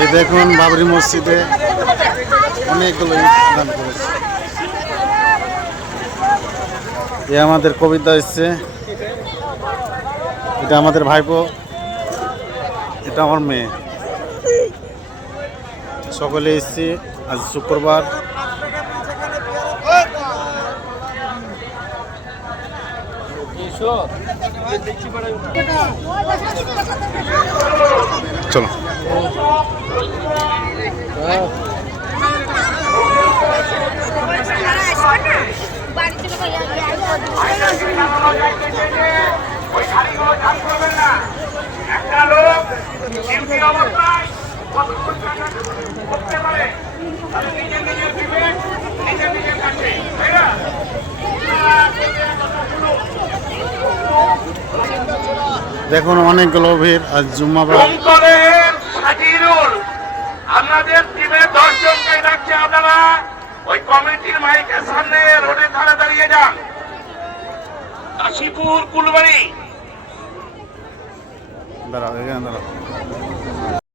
এই দেখুন বাবরি মসজিদে অনেকগুলো দান করেছে। এ আমাদের কবিতা এসছে এটা আমাদের ভাইপো, এটা আমার মেয়ে। সকলে এসছি, আজ শুক্রবার। চলো। একটা লোক অবস্থায় করতে পারে? দেখুন অনেকগুলো ভিড় আজ জুম্মাবার সাজিরুল আপনাদের টিমের দশ জনকে ডাকছে আপনারা। ওই কমিটির মাইকের সামনে রোডের ধারে দাঁড়িয়ে যান। কাশীপুর কুলবাড়ি। দাঁড়াও এখানে দাঁড়াও।